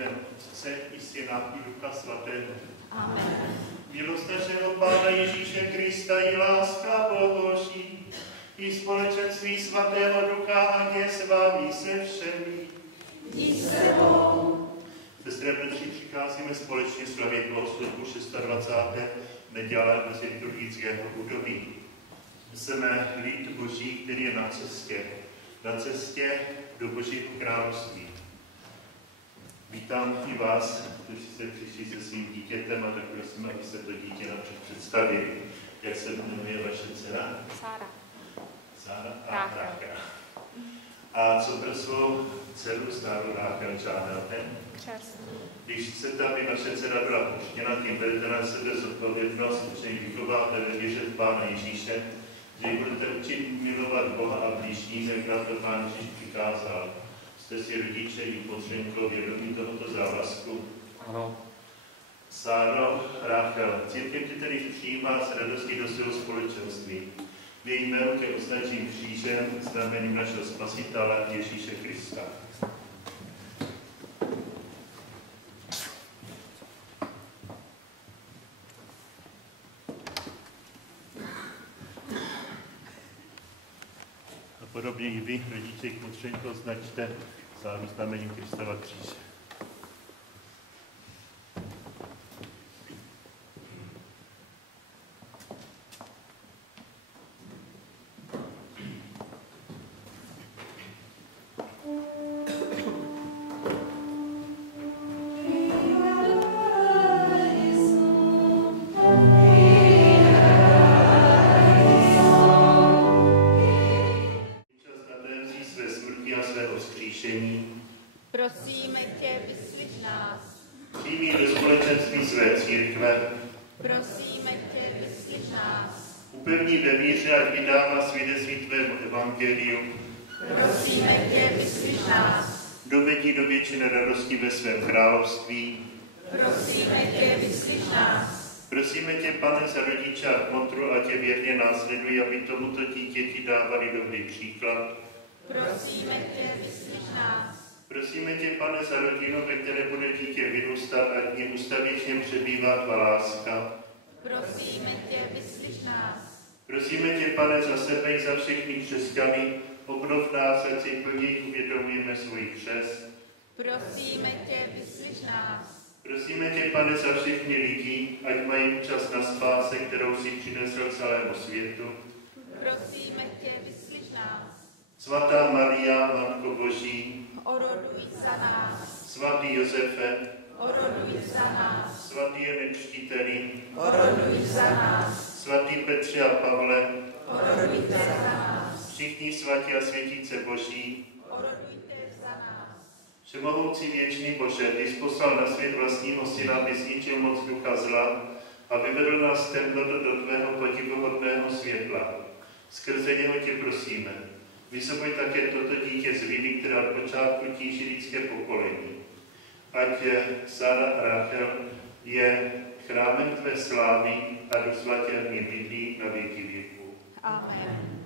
jménu Otce i Syna i Ducha Svatého. Amen. Milost našeho Pána Ježíše Krista i láska Boží i společenství Svatého Ducha, ať je s vámi se všemi. I s tebou. Sestry a bratři, přicházíme společně slavit bohoslužbu 26. neděle mezi liturgického období. Jsme lid Boží, který je na cestě do Božího království. Vítám i vás, kteří jste přišli se svým dítětem, a tak prosím, abyste to dítě napřed představili. Jak se jmenuje vaše dcera? Sára a Ráchel. A co pro svou dceru Sáru Ráchel žádáte? Křest. Když chcete, aby naše dcera byla puštěna, tím berete na sebe zodpovědnost, že ji vychováte ve víře v Pána Ježíše, že ji budete učit milovat Boha a blížní, jak nám to Pán Ježíš přikázal. Jste si rodiče i potřenko vědomí tohoto závazku? Ano. Sáro Ráchel, církev tě tedy přijímá s radostí do svého společenství. V její jménu tě označím křížem, znamením našeho Spasitele Ježíše Krista. A podobně i vy, rodiče i potřenko, označte Sáru znamením Kristova kříže. Prosíme tě, vyslyš nás. Přijmí do společenství své církve. Prosíme tě, vyslyš nás. Upevní ve víře, ať vydává svědectví tvému evangeliu. Prosíme tě, vyslyš nás. Dovedí do věčné radosti ve svém království. Prosíme tě, vyslyš nás. Prosíme tě, Pane, za rodiče a kmotru, ať je věrně následují, aby tomuto dítěti dávali dobrý příklad. Prosíme tě, vyslyš nás. Prosíme tě, Pane, za rodinu, ve které bude dítě vyrůstat, ať ní ustavěčně přebývá tvá láska. Prosíme tě, vyslyš nás. Prosíme tě, Pane, za sebe i za všechny křesťany, obnov nás, ať si plněji uvědomujeme svůj křest. Prosíme tě, vyslyš nás. Prosíme tě, Pane, za všechny lidi, ať mají účast na spáse, kterou si přinesl celému světu. Prosíme tě, vyslyš nás. Svatá Maria, Matko Boží, Oroduj za nás. svatý Josefe, Oroduj za nás. svatý Jane Křtiteli, Oroduj za nás. svatý Petře a Pavle, Orodujte za nás. všichni svatí a světíce Boží, Orodujte za nás. Všemohoucí věčný Bože, ty jsi poslal na svět vlastního syna, aby zničil moc ducha zla a vyvedl nás z temnoty do tvého podivuhodného světla. Skrze něho tě prosíme. Vysobuj také toto dítě z viny, která od počátku tíží lidské pokolení. Ať Sára Ráchel je chrámem tvé slávy a do svatěrní bydlí na věky věků. Amen.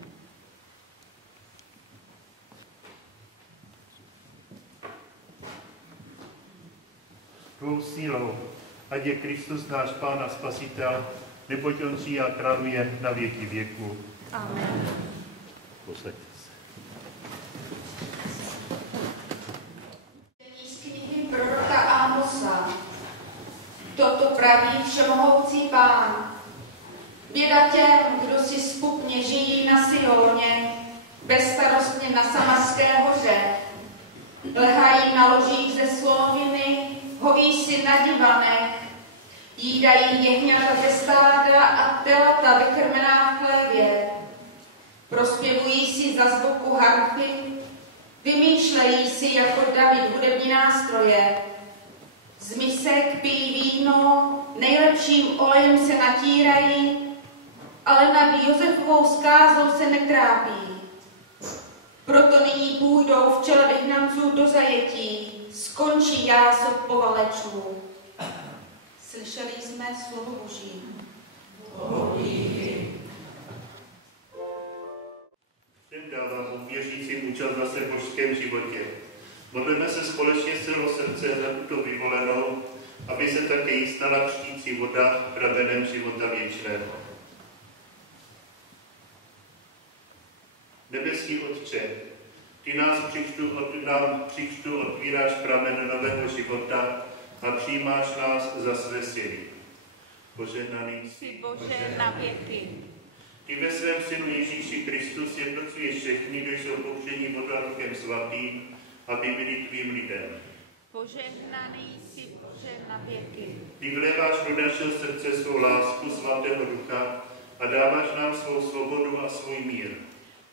Tvou sílou, ať je Kristus náš Pán a Spasitel, neboť on žije a králuje na věky věků. Amen. Posaďte se. Z knihy proroka Ámosa. Toto praví všemohoucí Pán. Běda těm, kdo si spupně žijí na Sioně, bezstarostně na Samarské hoře. Lehají na ložích ze slonoviny, hoví si na divanech, jídají jehňata ze stáda a telata vykrmená v chlévě. Prospěvují si za zvuku harfy, vymýšlejí si jako David hudební nástroje. Z misek pijí víno, nejlepším olejem se natírají, ale nad Josefovou skázou se netrápí. Proto nyní půjdou v čele vyhnanců do zajetí, skončí jásob povalečů. Slyšeli jsme slovo Boží. Všem dávám věřícím účast na svém božském životě. Modlíme se společně s celou srdcí srdce za tuto vyvolenou, aby se také jí stala křtící voda pramenem života věčného. Nebeský Otče, ty nám příčtu otvíráš pramen nového života a přijímáš nás za své syny. Požehnaný Jsi Bože na věky. Ty ve svém synu Ježíši Kristu sjednocuješ všechny, kdo jsou pokřtěni vodou a Duchem Svatým, aby byli tvým lidem. Požehnaný jsi Bože na věky. Ty vléváš do našeho srdce svou lásku svatého Ducha a dáváš nám svou svobodu a svůj mír.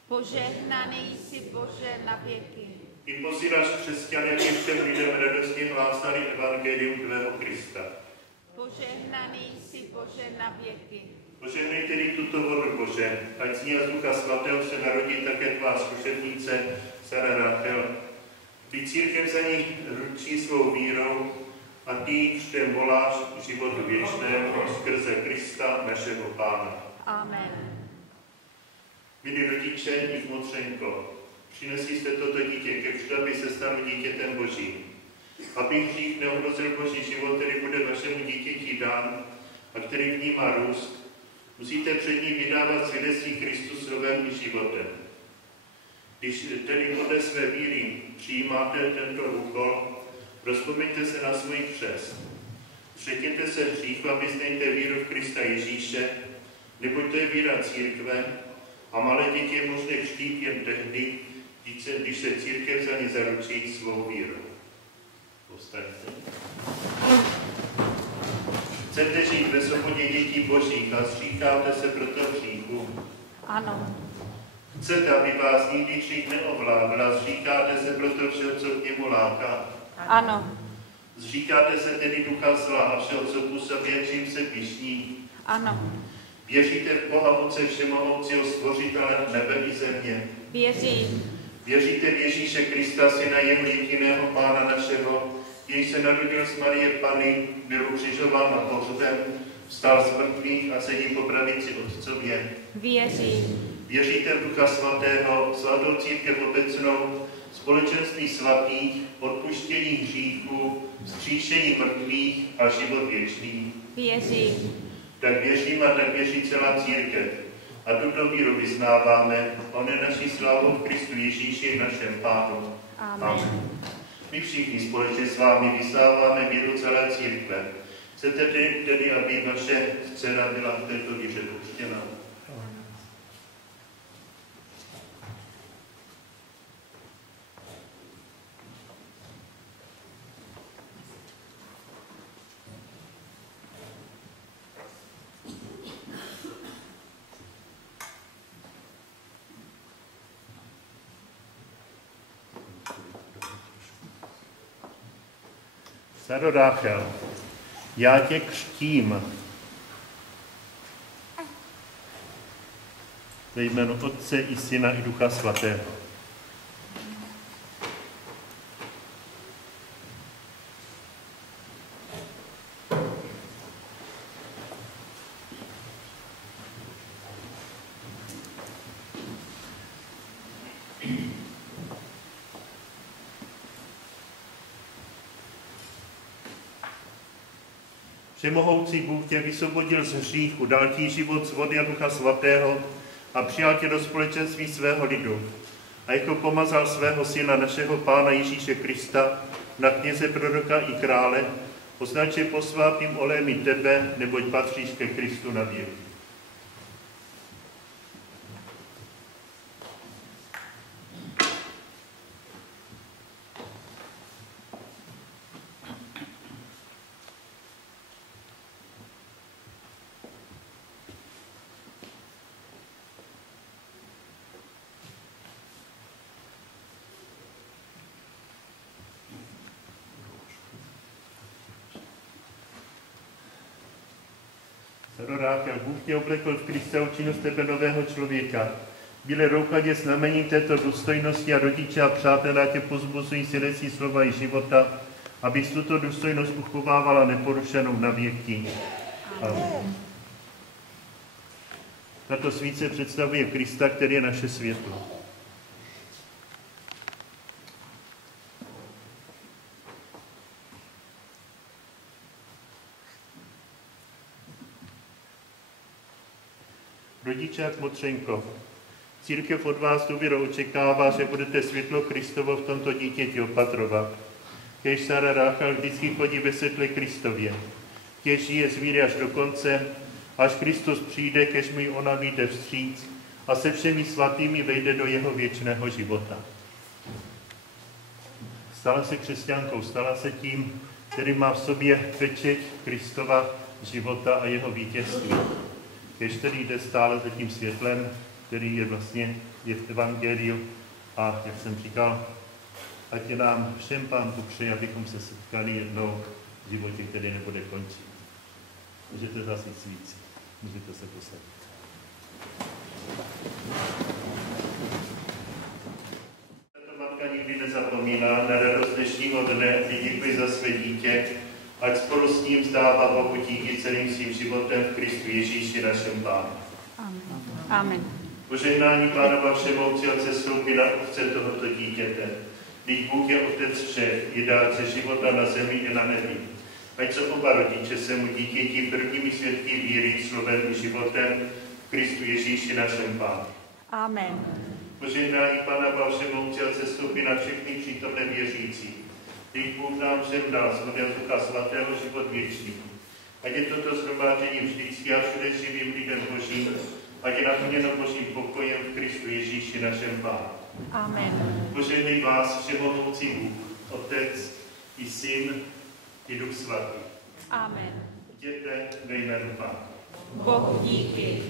Požehnaný jsi Bože na věky. Ty posíláš křesťany, aby všem lidem radostně hlásali evangelium tvého Krista. Požehnaný jsi Bože na věky. Požehnej tedy tuto vodu, Bože, ať z ní a z Ducha Svatého se narodí také tvá zkušebnice, Sara Rachel. Ty církev za ní ručí svou vírou a ty křtem voláš k životu věčnému skrze Krista, našeho Pána. Amen. Milí rodiče i mocrenko, přinesli jste toto dítě ke křtu, aby se stalo dítětem Božím. Aby hřích neohrozil Boží život, který bude vašemu dítěti dán a který v ní má růst, musíte před ní vydávat svědectví Kristu slovem i životem. Když tedy podle své víry přijímáte tento úkol, rozpomeňte se na svůj křest. Překněte se hříchu a vyznejte víru v Krista Ježíše, neboť to je víra církve a malé děti je možné křtít jen tehdy, když se církev za ně zaručí svou víru. Povstaňte. Chcete žít ve svobodě dětí Božích a zříkáte se proto hříchu? Ano. Chcete, aby vás nikdy hřích neovládl a zříkáte se proto všeho, co k němu láká? Ano. Zříkáte se tedy ducha zla a všeho, co působí, čím se pyšní? Ano. Věříte v Boha Otce Všemohoucího, Stvořitele nebe i země? Věřím. Věříte v Ježíše Krista, Syna jediného Pána našeho, jenž se narodil z Marie Panny, byl ukřižován a pohřben, vstal z mrtvých a sedí po pravici Otcově? Věřím. Věříte v Ducha Svatého, svatou církev obecnou, společenství svatých, odpuštění hříchů, vzkříšení mrtvých a život věčný? Věřím. Tak věřím a tak věří celá církev. A tuto víru vyznáváme, on je naší slávou v Kristu Ježíši, našem Pánu. Amen. My všichni společně s vámi vyznáváme víru celé církve. Chcete tedy, aby vaše dcera byla v této víře pokřtěna? Saro Rachel, já tě křtím ve jménu Otce i Syna i Ducha Svatého. Všemohoucí Bůh tě vysvobodil z hříchu, dal ti život z vody a Ducha Svatého a přijal tě do společenství svého lidu. A jako pomazal svého Syna, našeho Pána Ježíše Krista, na kněze, proroka i krále, označil posvátným olejem i tebe, neboť patříš ke Kristu na věky. Ráchel, Bůh tě oblekl v Krista a učinil z tebe nového člověka. Bílé rouchatě znamením této důstojnosti a rodiče a přátelé tě pozbuzují svědectví slova i života, abys tuto důstojnost uchovávala neporušenou na věky. Amen. Tato svíce představuje Krista, který je naše světlo. Rodiče a kmotřenko, církev od vás důvěru očekává, že budete světlo Kristovo v tomto dítěti opatrovat. Kéž Sara Ráchel vždycky chodí ve světle Kristově. Kéž žije z víry až do konce, až Kristus přijde, kéž mu ona vyjde vstříc a se všemi svatými vejde do jeho věčného života. Stala se křesťankou, stala se tím, který má v sobě pečeť Kristova života a jeho vítězství. Kéž tedy jde stále za tím světlem, který je vlastně v evangeliu a, jak jsem říkal, ať je nám všem Pán popřeje, abychom se setkali jednou v životě, který nebude končit. Můžete zasit svíci, můžete se posadit. Tato matka nikdy nezapomíná na radost dnešního dne a děkuji za své dítě, ať spolu s ním vzdává Bohu díky celým svým životem v Kristu Ježíši našem Pánu. Amen. Amen. Požehnání Pánova Všemohoucího sestoupí na otce tohoto dítěte. Vždyť Bůh je otec všech, je dárce života na zemi i na nebi. Ať co oba rodiče se mu dítěti prvními svědky víry, slovem i životem v Kristu Ježíši našem Pánu. Amen. Požehnání Pána Všemohoucího sestoupí na všechny přítomné věřící. Vždyť Bůh nám všem dal z vody Ducha Svatého život věčný. Ať je toto shromáždění vždycky a všude živým lidem Božím, ať je naplněno Božím pokojem v Kristu Ježíši našem Pánu. Amen. Požehnej vás Všemohoucí Bůh, Otec i Syn i Duch Svatý. Amen. Jděte ve jménu Pána. Bohu díky.